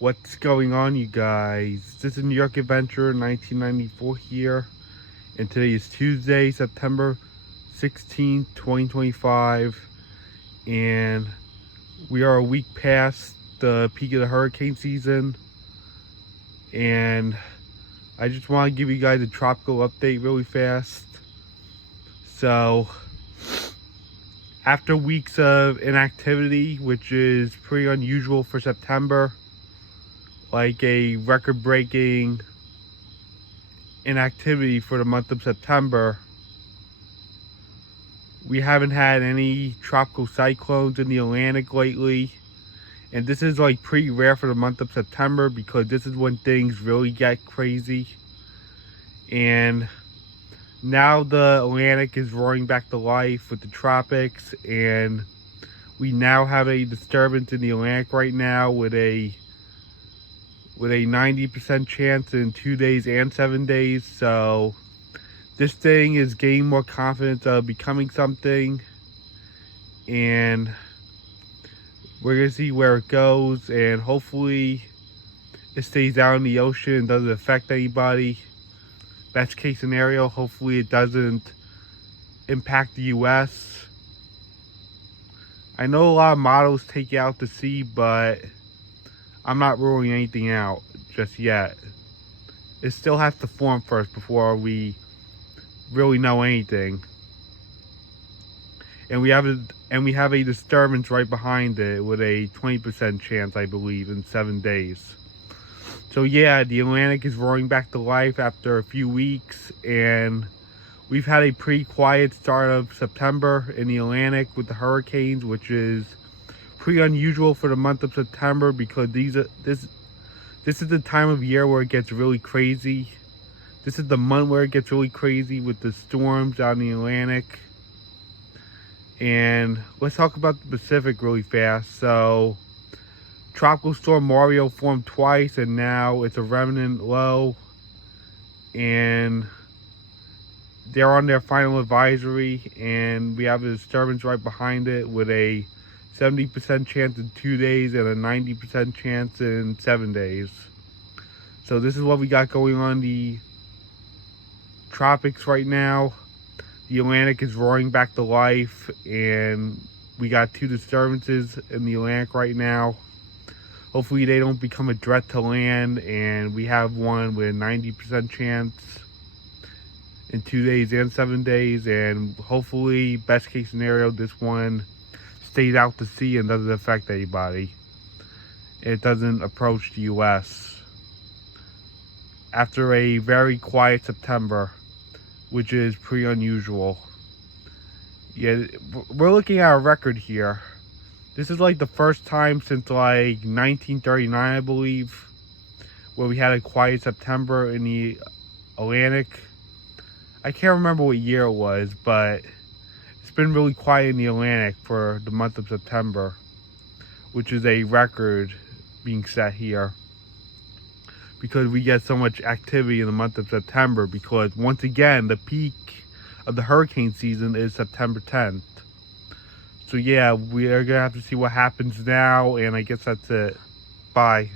What's going on, you guys? This is New York Adventure 1994 here, and today is Tuesday, September 16th, 2025, and we are a week past the peak of the hurricane season, and I just want to give you guys a tropical update really fast. So, after weeks of inactivity, which is pretty unusual for September, like a record-breaking inactivity for the month of September, we haven't had any tropical cyclones in the Atlantic lately, and this is like pretty rare for the month of September because this is when things really get crazy. And now the Atlantic is roaring back to life with the tropics, and we now have a disturbance in the Atlantic right now with a 90% chance in 2 days and 7 days. So this thing is gaining more confidence of becoming something, and we're gonna see where it goes, and hopefully it stays out in the ocean and doesn't affect anybody. Best case scenario, hopefully it doesn't impact the US. I know a lot of models take it out to sea, but I'm not ruling anything out just yet. It still has to form first before we really know anything. And we have a disturbance right behind it with a 20% chance, I believe, in 7 days. So yeah, the Atlantic is roaring back to life after a few weeks, and we've had a pretty quiet start of September in the Atlantic with the hurricanes, which is pretty unusual for the month of September because this is the time of year where it gets really crazy. This is the month where it gets really crazy with the storms out in the Atlantic. And let's talk about the Pacific really fast. So, Tropical Storm Mario formed twice, and now it's a remnant low, and they're on their final advisory, and we have a disturbance right behind it with a 70% chance in 2 days and a 90% chance in 7 days. So this is what we got going on in the tropics right now. The Atlantic is roaring back to life, and we got 2 disturbances in the Atlantic right now. Hopefully they don't become a threat to land, and we have one with a 90% chance in 2 days and 7 days, and hopefully, best case scenario, this one stays out to sea and doesn't affect anybody. It doesn't approach the US after a very quiet September, which is pretty unusual. Yeah, we're looking at a record here. This is like the first time since like 1939, I believe, where we had a quiet September in the Atlantic. I can't remember what year it was, but it's been really quiet in the Atlantic for the month of September, which is a record being set here because we get so much activity in the month of September, because once again the peak of the hurricane season is September 10th. So yeah, we are gonna have to see what happens now, and I guess that's it. Bye.